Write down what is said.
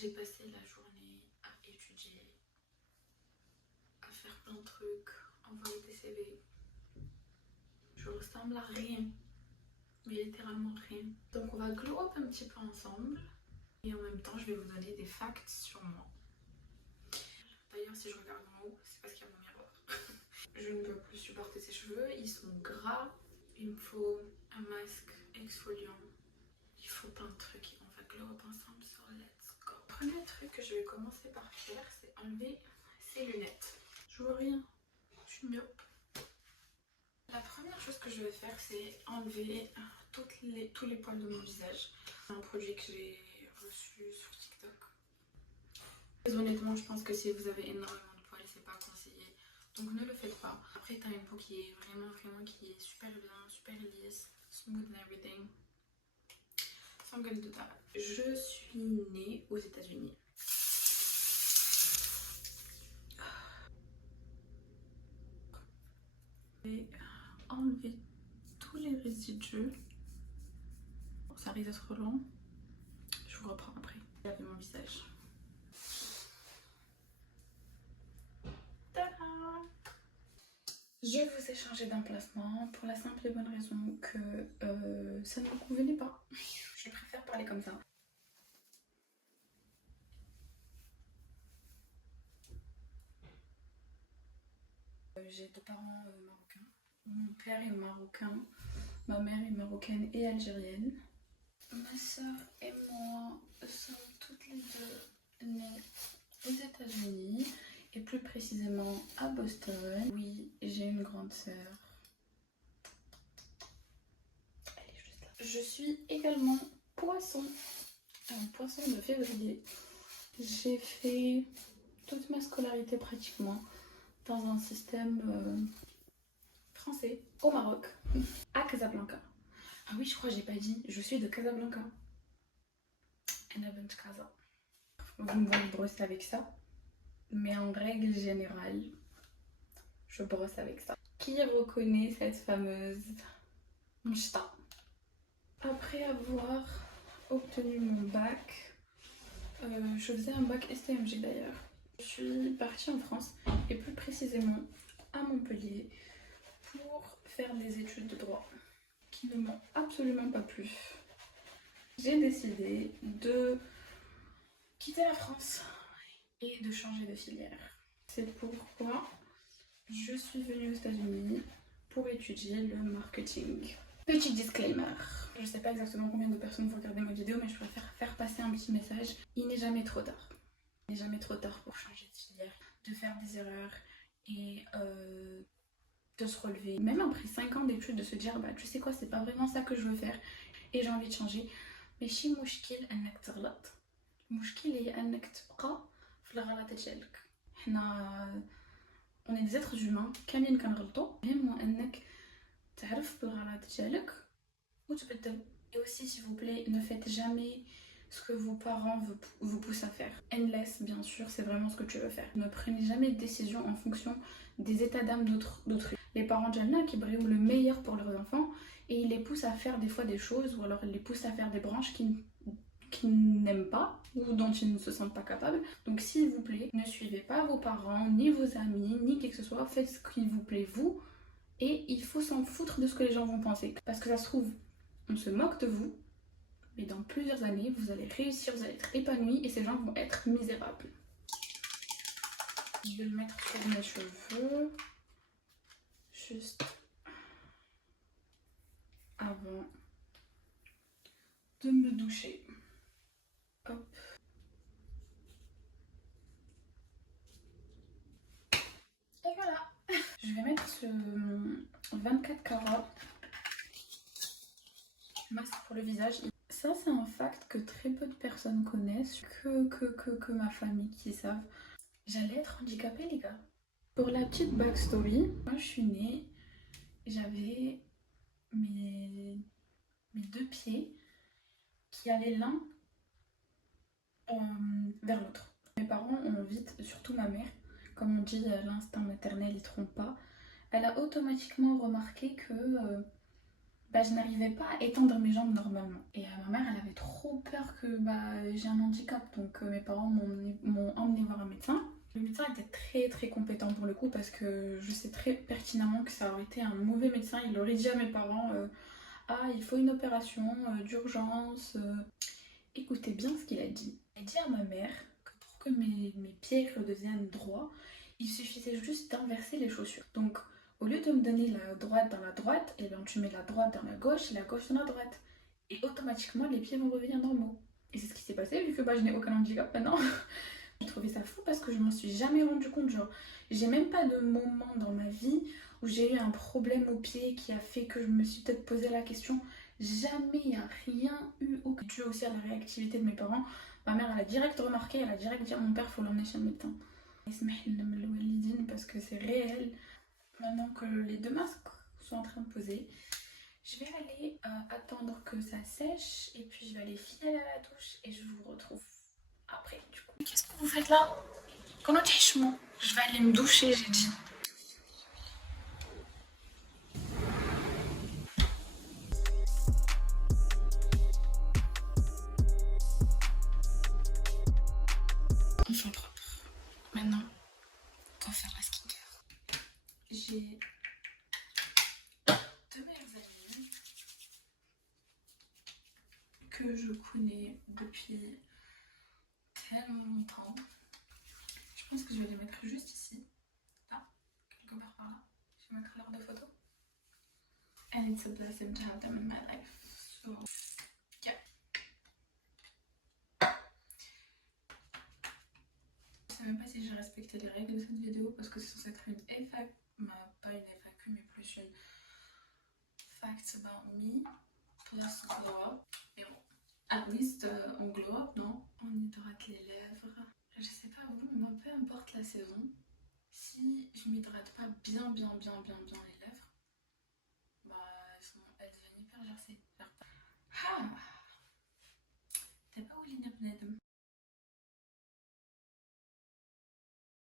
J'ai passé la journée à étudier, à faire plein de trucs, envoyer des CV. Je ressemble à rien, mais littéralement rien. Donc on va glow up un petit peu ensemble et en même temps je vais vous donner des facts sur moi. D'ailleurs si je regarde en haut, c'est parce qu'il y a mon miroir. Je ne peux plus supporter ces cheveux, ils sont gras. Il me faut un masque exfoliant. Il faut plein de trucs et on va glow up ensemble sur Let's Go. Le premier truc que je vais commencer par faire, c'est enlever ces lunettes. Je vois rien, je suis myope. La première chose que je vais faire, c'est enlever tous les poils de mon visage. C'est un produit que j'ai reçu sur TikTok. Honnêtement, je pense que si vous avez énormément de poils, c'est pas conseillé. Donc ne le faites pas. Après, t'as une peau qui est vraiment qui est super bien, super lisse, smooth and everything. Sans gueule de tabac. Je suis née aux États-Unis. Je vais enlever tous les résidus. Bon, ça risque d'être long. Je vous reprends après. Laver mon visage. Tada! Je vous ai changé d'emplacement pour la simple et bonne raison que ça ne me convenait pas. Je préfère parler comme ça. J'ai deux parents marocains. Mon père est marocain, ma mère est marocaine et algérienne. Ma soeur et moi sommes toutes les deux nées aux États-Unis et plus précisément à Boston. Oui, j'ai une grande sœur. Elle est juste là. Je suis également poisson, un poisson de février. J'ai fait toute ma scolarité pratiquement dans un système français au Maroc, à Casablanca. Ah oui, je crois que j'ai pas dit, je suis de Casablanca. Casa. Vous me voyez brosser avec ça, mais en règle générale, je brosse avec ça. Qui reconnaît cette fameuse mchta? Après avoir obtenu mon bac, je faisais un bac STMG d'ailleurs. Je suis partie en France et plus précisément à Montpellier pour faire des études de droit qui ne m'ont absolument pas plu. J'ai décidé de quitter la France et de changer de filière. C'est pourquoi je suis venue aux États-Unis pour étudier le marketing. Petit disclaimer, je sais pas exactement combien de personnes vont regarder ma vidéo, mais je préfère faire passer un petit message. Il n'est jamais trop tard. Il n'est jamais trop tard pour changer de filière, de faire des erreurs et de se relever. Même après 5 ans d'études, de se dire bah tu sais quoi, c'est pas vraiment ça que je veux faire et j'ai envie de changer. Mais شي مشكل انك تغلط. المشكل هي انك تبقى في الغلط ديالك. حنا on est des êtres humains كاملين كنغلطوا. المهم هو انك تعرف بالغلط ديالك وتبدل. Et aussi s'il vous plaît, ne faites jamais ce que vos parents vous poussent à faire. Unless, bien sûr, c'est vraiment ce que tu veux faire. Ne prenez jamais de décision en fonction des états d'âme d'autrui. Les parents Jannah qui brillent le meilleur pour leurs enfants et ils les poussent à faire des fois des choses ou alors ils les poussent à faire des branches qu'ils n'aiment pas ou dont ils ne se sentent pas capables. Donc s'il vous plaît, ne suivez pas vos parents, ni vos amis, ni qui que ce soit. Faites ce qu'il vous plaît vous et il faut s'en foutre de ce que les gens vont penser. Parce que ça se trouve, on se moque de vous, mais dans plusieurs années, vous allez réussir, vous allez être épanoui et ces gens vont être misérables. Je vais le mettre sur mes cheveux, juste avant de me doucher. Hop. Et voilà. Je vais mettre ce 24 carats masque pour le visage. Ça, c'est un fact que très peu de personnes connaissent, que ma famille qui savent. J'allais être handicapée, les gars. Pour la petite backstory, moi je suis née, j'avais mes deux pieds qui allaient l'un vers l'autre. Mes parents ont vite, surtout ma mère, comme on dit, l'instinct maternel, il trompe pas. Elle a automatiquement remarqué que je n'arrivais pas à étendre mes jambes normalement. Et ma mère, elle avait trop peur que j'ai un handicap. Donc mes parents m'ont emmené voir un médecin. Le médecin était très très compétent pour le coup parce que je sais très pertinemment que ça aurait été un mauvais médecin. Il aurait dit à mes parents ah, il faut une opération d'urgence. Écoutez bien ce qu'il a dit. Il a dit à ma mère que pour que mes pieds redeviennent droits, il suffisait juste d'inverser les chaussures. Donc, au lieu de me donner la droite dans la droite, et bien tu mets la droite dans la gauche et la gauche dans la droite. Et automatiquement, les pieds vont revenir normaux. Et c'est ce qui s'est passé vu que je n'ai aucun handicap maintenant. J'ai trouvé ça fou parce que je m'en suis jamais rendu compte. Genre, j'ai même pas de moment dans ma vie où j'ai eu un problème au pied qui a fait que je me suis peut-être posé la question. Jamais, il n'y a rien eu. Dû aussi à la réactivité de mes parents. Ma mère, elle a direct remarqué, elle a direct dit à mon père, faut l'emmener chez le médecin. Parce que c'est réel. Maintenant que les deux masques sont en train de poser, je vais aller attendre que ça sèche et puis je vais aller filer à la douche et je vous retrouve après du coup. Qu'est-ce que vous faites là? Comment je vais aller me doucher, j'ai dit. Enfin propre. Maintenant, on va faire la skincare. J'ai deux meilleures amies que je connais depuis tellement longtemps. Je pense que je vais les mettre juste ici. Là, quelque part par là. Je vais mettre leur de photos. And it's a blessing to have them in my life. So, yeah. Je sais même pas si j'ai respecté les règles de cette vidéo parce que c'est censé être une FAQ, pas une FAQ mais plus une facts about me plus glow up. Mais bon, at least on glow up, non? On hydrate les lèvres. Je sais pas vous, mais moi peu importe la saison, si je m'hydrate pas bien les lèvres, elles deviennent hyper gercées. Ah! تبقى ولينا بنادم